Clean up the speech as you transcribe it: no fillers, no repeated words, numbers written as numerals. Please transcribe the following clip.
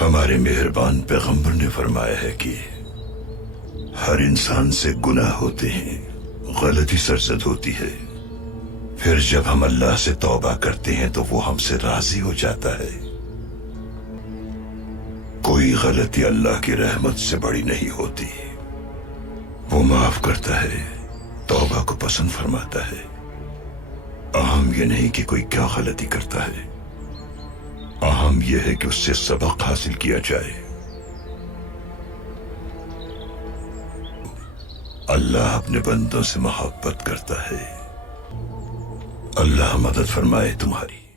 ہمارے مہربان پیغمبر نے فرمایا ہے کہ ہر انسان سے گناہ ہوتے ہیں، غلطی سرزد ہوتی ہے، پھر جب ہم اللہ سے توبہ کرتے ہیں تو وہ ہم سے راضی ہو جاتا ہے۔ کوئی غلطی اللہ کی رحمت سے بڑی نہیں ہوتی، وہ معاف کرتا ہے، توبہ کو پسند فرماتا ہے۔ اہم یہ نہیں کہ کوئی کیا غلطی کرتا ہے، اہم یہ ہے کہ اس سے سبق حاصل کیا جائے۔ اللہ اپنے بندوں سے محبت کرتا ہے۔ اللہ مدد فرمائے تمہاری۔